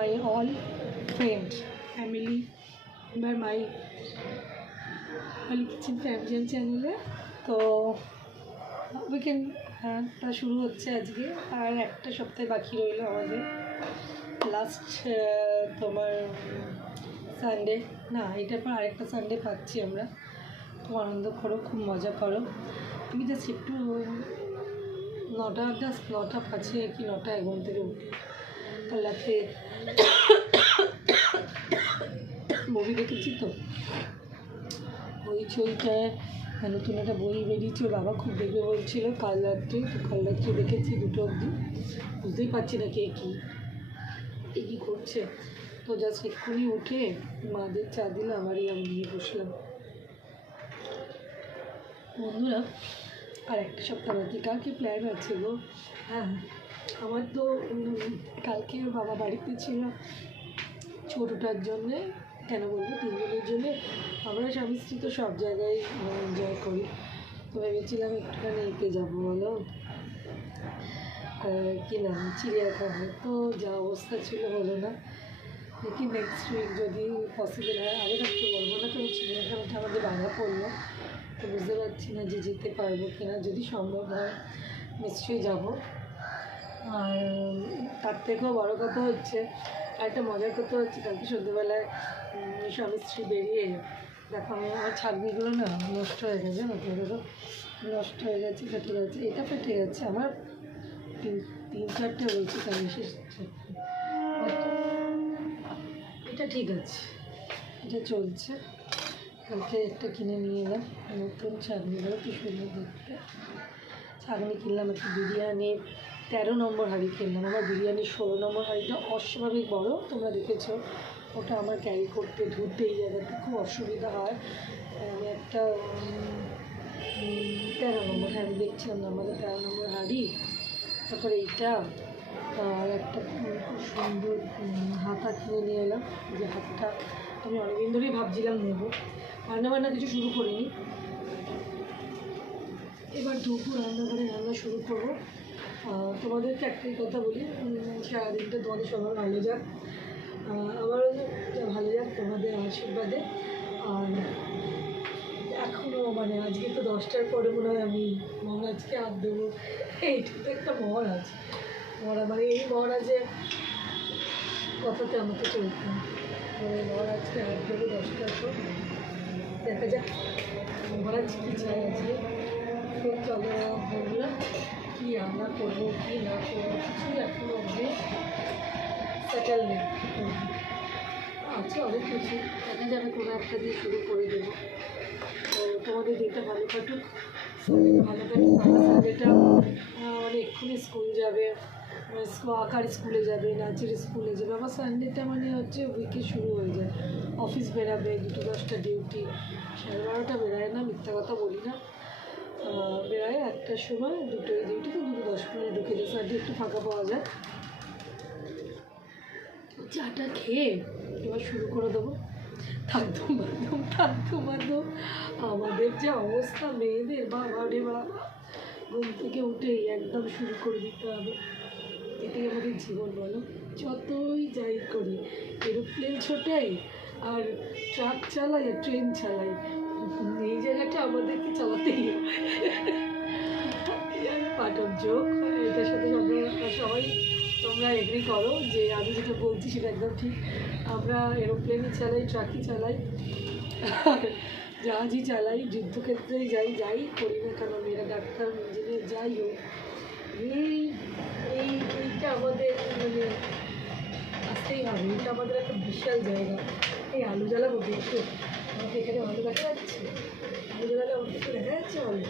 my all friends, family member, my Holy Kitchen Family চ্যানেলে। তো weekend শুরু হচ্ছে আজকে, আর একটা সপ্তাহে বাকি রইল আমাদের। লাস্ট তোমার সানডে, না এটার পর আরেকটা সানডে পাচ্ছি আমরা। খুব আনন্দ করো, খুব মজা করো। আমি জাস্ট একটু 9টা পাচ্ছে কি 9টায় ঘুম থেকে উঠি। কাল রাতে মুভি দেখেছি, তো ওই ছবিটায় নতুন একটা বই বেরিয়েছে, বাবা খুব দেখবে বলছিল কাল রাত্রে। তো কাল রাত্রে দেখেছি 2টো অবধি, বুঝতেই পারছি না কে কী করছে। তো জাস্ট এক্ষুনি উঠে মাদের চা দিলাম, আমারই আমি নিয়ে বসলাম। বন্ধুরা, আর একটা সপ্তাহ বাকি। কালকে প্ল্যান আছে গো। হ্যাঁ, আমার তো কালকে বাবা বাড়িতে ছিল ছোটোটার জন্যে, কেন বলবো 3 দিনের জন্যে। আমরা স্বামী স্ত্রী তো সব জায়গায় এনজয় করি, তো ভেবেছিলাম একটুখানি এতে যাবো, বলো কি নাম, চিড়িয়াখানায়। তো যা অবস্থা ছিল হলো না, দেখি নেক্সট উইক যদি পসিবল হয়। আগে থাকতে বলবো না, তো চিড়িয়াখানাটা আমাদের বাধা পড়লো, তো বুঝতে পারছি না যে যেতে পারবো কিনা। যদি সম্ভব হয় নিশ্চয়ই যাব। আর তার থেকেও বড়ো কথা হচ্ছে, একটা মজার কথা হচ্ছে, কালকে সন্ধ্যেবেলায় স্বামী স্ত্রী বেরিয়ে দেখো আমার ছাগনিগুলো না নষ্ট হয়ে গেছে, নতুনগুলো নষ্ট হয়ে গেছে, ফেটে গেছে। এটা ফেটে গেছে আমার, 3-4টে রয়েছে, তাই বিশেষ এটা ঠিক আছে, এটা চলছে। কালকে একটা কিনে নিয়ে এলাম নতুন ছাগনিগুলো, কি সুন্দর দেখতে। ছাগনি কিনলাম, একটা বিরিয়ানির 13 নম্বর হাঁড়ি কিনলাম। আমার বিরিয়ানির 16 নম্বর হাঁড়িটা অস্বাভাবিক বড়, তোমরা দেখেছো। ওটা আমার ক্যারি করতে ধরতে এই জায়গাটা খুব অসুবিধা হয়। আমি একটা 13 নম্বর হাঁড়ি দেখছিলাম না, আমাদের 13 নম্বর হাঁড়ি। তারপরে এইটা, আর একটা খুব সুন্দর হাতা কিনে নিয়ে এলাম। যে হাতটা আমি অনেকদিন ধরেই ভাবছিলাম নেবো, রান্নাবান্না কিছু শুরু করিনি। এবার দুপুর রান্না শুরু করবো। তোমাদেরকে একটাই কথা বলি, সারাদিনটা তোমাদের সবার ভালো যাক, আমারও ভালো যাক তোমাদের আশীর্বাদে। আর এখনও মানে আজকে তো 10টার পরে মনে হয় আমি মহারাজকে হাত দেবো। এইটা তো একটা মহারাজ, মানে এই মহারাজের কথাতে আমাকে চলতে হবে। মহারাজকে হাত দেবো 10টার পর, দেখা যাক মহারাজ কী চাই আজকে। তো চলো বন্ধুরা, কী রান্না করবো কী না করবো কিছুই এখনও অবধি সেটেল নেই। আছে অনেক কিছু, দেখা যাবে কোনো একটা দিয়ে শুরু করে দেবো। তো তোমাদের দিনটা ভালো কাটুক, ভালো কাটুক। বাচ্চাটা মানে এক্ষুনি স্কুল যাবে, আঁকার স্কুলে যাবে, নাচের স্কুলে যাবে। আবার সানডেটা মানে হচ্ছে উইকে শুরু হয়ে যায়, অফিস বেরাবে, 2টো 10টা ডিউটি। 12:30 বেরায় না, মিথ্যা কথা বলি না, বেরায় 1টার সময়, 2টোয় ডিউটি, তো 2টো 10 মিনিটে ঢুকে যায়। সানডে একটু ফাঁকা পাওয়া যায়। চাটা খেয়ে এবার শুরু করে দেবো। থাকতুম আমাদের যে অবস্থা মেয়েদের, বাবা রে বাবা, ঘুম থেকে উঠেই একদম শুরু করে দিতে হবে। এটাই আমাদের জীবন, বলো। যতই যাই করি, এরোপ্লেন ছোটাই আর ট্রাক চালাই আর ট্রেন চালাই, এই জায়গাটা আমাদেরকে চালাতেই হবে। পার্ট অফ জোক, এটার সাথে সবাই তোমরা এগ্রি করো যে আমি যেটা বলছি সেটা একদম ঠিক। আমরা এরোপ্লেনই চালাই, ট্রাকই চালাই, জাহাজই চালাই, যুদ্ধক্ষেত্রেই যাই করি না কেন, মেয়েরা ডাক্তার ইঞ্জিনিয়ার যাই হোক, এইটা আমাদের মানে আসতেই হবে। এটা আমাদের একটা বিশাল জায়গা। এই আলু জ্বালাবো দেখতে, আমাকে এখানে ভালো দেখা যাচ্ছে, আলু জ্বালালে আমাকে একটু দেখা যাচ্ছে ভালো,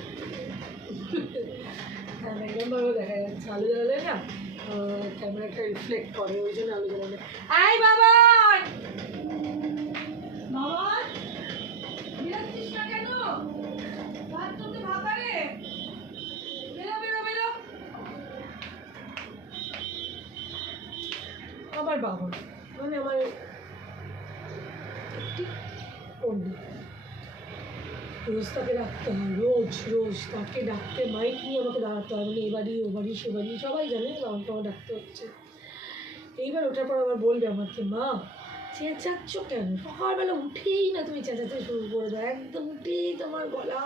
হ্যাঁ একদমভাবেও দেখা যাচ্ছে। আলু জ্বালালে না ক্যামেরাটা রিফ্লেক্ট করে, ওই জন্য আলু জ্বালালে। আই বাবা আমার বাবা মানে আমার একটি পণ্ডিত, রোজ তাকে ডাকতে হয়, রোজ তাকে ডাকতে, মাইক নিয়ে আমাকে দাঁড়াতে হয়, মানে এ বাড়ি ও বাড়ি সে বাড়ি সবাই জানে আমাকে আমার ডাকতে হচ্ছে। এইবার ওঠার পর আবার বলবে আমাকে, মা চেঁচাচ্ছ কেন? সকালবেলা উঠেই না তুমি চেঁচাতে শুরু করে দাও, একদম উঠেই তোমার গলা,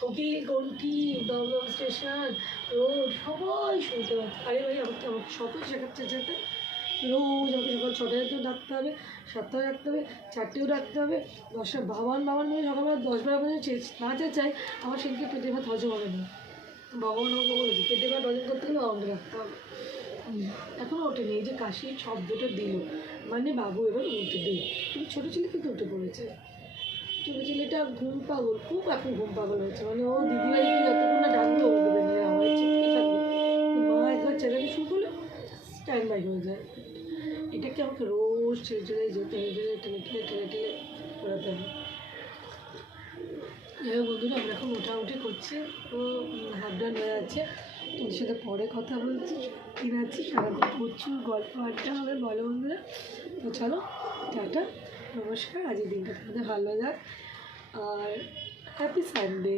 কোকিল ঘন্টি, দমদম স্টেশন রোড সবাই শুনতে পাচ্ছে। আরে ভাই আমাকে আমাকে সকাল চেঁচাতে, রোজ আমাকে সকাল 6টায় ডাকতে হবে, 7টায় ডাকতে হবে, 4টেও ডাকতে হবে, 10টা বাবান বলে সকালবেলা 10-12 পর্যন্ত না চেঁচাই, আমার সেদিকে পেটে ভাত হজম হবে না। ভগবান আমাকে বলেছি পেটে ভাত হজম করতে গেলে আমাকে রাখতে হবে। এখনও ওঠেনি, এই যে কাশির শব্দটা দিল মানে বাবু এবার উঠে দেয়। কিন্তু ছোটো ছেলে কিন্তু উঠে পড়েছে, ছোটো ছেলেটা ঘুম পাগল, খুব এখন ঘুম পাগল হয়েছে, মানে ও দিদিভাইকে যতক্ষণ না ডাকবে ও উঠবে না, আমার চিপকে থাকবে। মা একবার চেঁচাতে শুরু করলে স্ট্যান্ড বাই হয়ে যায়। এটাকে আমাকে রোজ ছেড়ে ছেড়ে যেতে টেনে করাতে হবে। যাই হোক বন্ধুরা, আমরা এখন ওঠাউঠি করছি, ও হাফ ডান হয়ে আছে। তোদের সাথে পরে কথা বলছি, কিনে আছি সারাদিন প্রচুর গল্প আড্ডা হবে, বলো বন্ধুরা। তো চলো টাটা, নমস্কার, আজকের দিনটা তোমাদের ভালো যাক আর হ্যাপি সানডে।